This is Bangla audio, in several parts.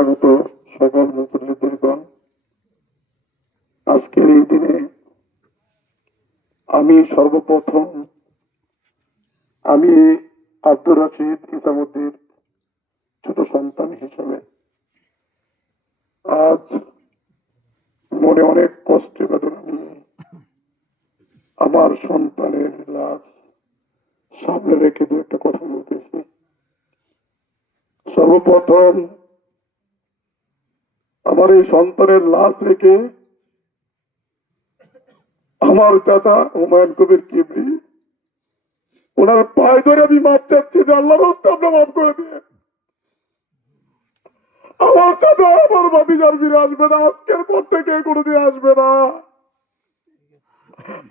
আগত সকল মুসল্লিগণ, আজকের এই দিনে আমি সর্বপ্রথম আব্দুর রশিদ ইসামউদ্দিন ছোট সন্তান হিসেবে আজ মনে অনেক কষ্ট বেদনা নিয়ে আমার সন্তানের লাশ সামনে রেখে দু একটা কথা বলতেছি। সর্বপ্রথম আমার এই সন্তানের লাশ রেখে আমার চাচা হুমায়ুন কবির কিবরি ওনার পায়ে ধরে আমি মাপ চাচ্ছি যে আল্লাহর হস্তে আমরা মাফ করে দিয়ে আমার চাচা আমার ভাতিজার ফিরে আসবে না, আজকের পর থেকে কোনোদিন আসবে না।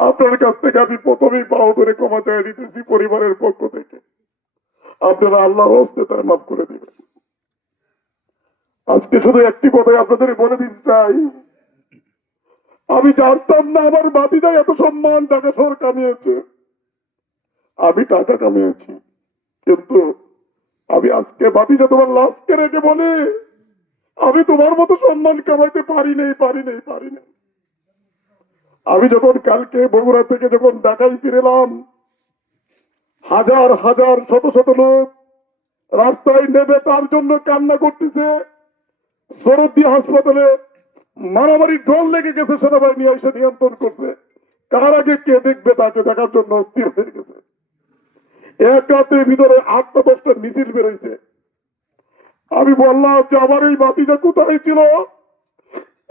আপনার কাছ থেকে আমি প্রথমেই পাও ধরে ক্ষমা চাই দিতেছি পরিবারের পক্ষ থেকে, আপনারা আল্লাহর হস্তে তার মাফ করে দিবেন। আজকে শুধু একটি কথাই আপনাদের বলে দিতে চাই, আমি জানতাম না আমার ভাতিজা এত সম্মান টাকা শহর কামিয়েছে। আমি টাকা কামিয়েছি, কিন্তু আমি আজকে ভাতিজা তোমার লাশকে রেখে বলে আমি তোমার মতো সম্মান কামাইতে পারি নাই। আমি যখন কালকে বগুড়া থেকে যখন ঢাকায় ফিরেলাম, হাজার হাজার শত শত লোক রাস্তায় নেমে তার জন্য কান্না করতেছে। সরদ্দি হাসপাতালে মারামারি ঢোল লেগে গেছে, সেনাবাহিনী এসে নিয়ন্ত্রণ করছে। কার আগে কে দেখবে তাকে দেখার জন্য অস্থির হয়ে গেছে। এক রাতের ভিতরে 8-10টা মিছিল বেরোইছে। আমি বললাম যে আমার এই ভাতিজা কোথায় ছিল,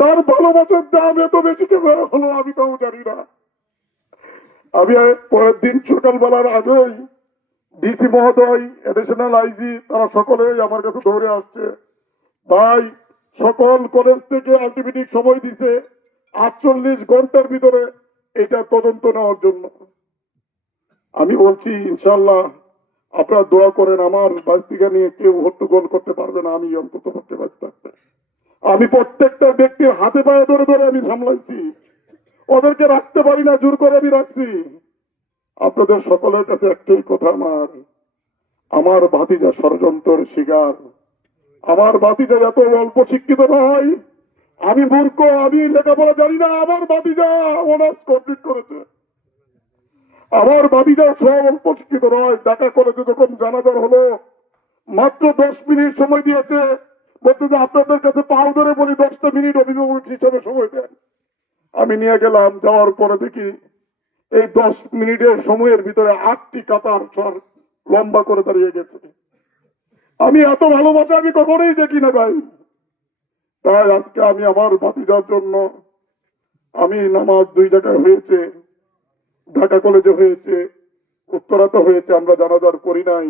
তার ভালোবাসার দাম এত বেশি কেন হলো আমি তাও জানি না। আমি পরের দিন সকালবেলার আগেই ডিসি মহোদয়, এডিশনাল আইজি, তারা সকলেই আমার কাছে দৌড়ে আসছে। ভাই, সকল কলেজ থেকে আলটিমেটিক সময় দিছে 48 ঘন্টার ভিতরে এটা তদন্ত নেওয়ার জন্য। আমি বলছি ইনশাল্লাহ আপনারা দোয়া করেন, আমার বাস্তিকা নিয়ে কেউ হট্টগোল করতে পারবে না। আমি অন্তত করতে পারছি থাকতে, আমি প্রত্যেকটা ব্যক্তির হাতে পায়ে ধরে ধরে আমি সামলাইছি, ওদেরকে রাখতে পারি না, জোর করে আমি রাখছি। আপনাদের সকলের কাছে একটাই কথা, আমার ভাতিজা ষড়যন্ত্রের শিকার। আমার ভাতিজা এত অল্প শিক্ষিত নয়, আমি মূর্খ, আমি লেখাপড়া জানি না। আমার ভাতিজা অনার্স কমপ্লিট করেছে। আমার ভাতিজা সব অল্প শিক্ষিত নয়। ঢাকা কলেজে যখন জানাজার হলো, মাত্র 10 মিনিট সময় দিয়েছে, বলছে যে আপনাদের কাছে পাও ধরে বলি 10টা মিনিট অভিভাবক হিসেবে সময় দেন। আমি নিয়ে গেলাম, যাওয়ার পরে দেখি এই 10 মিনিটের সময়ের ভিতরে 8টি কাতার সর লম্বা করে দাঁড়িয়ে গেছে। আমি এত ভালোবাসা আমি কখনোই দেখি না ভাই। তাই আজকে আমি আমার ভাতিজার জন্য আমি নামাজ 2 জায়গায় হয়েছে, ঢাকা কলেজে হয়েছে, উত্তরাতে হয়েছে, আমরা জানাজার করি নাই।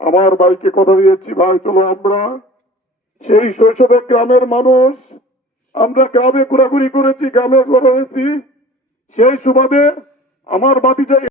আমার ভাইকে কথা দিয়েছি, ভাই চলো আমরা সেই শৈশবে গ্রামের মানুষ, আমরা গ্রামে ঘোরাঘুরি করেছি, গ্রামে বড় হয়েছি, সেই সুবাদে আমার ভাতিজা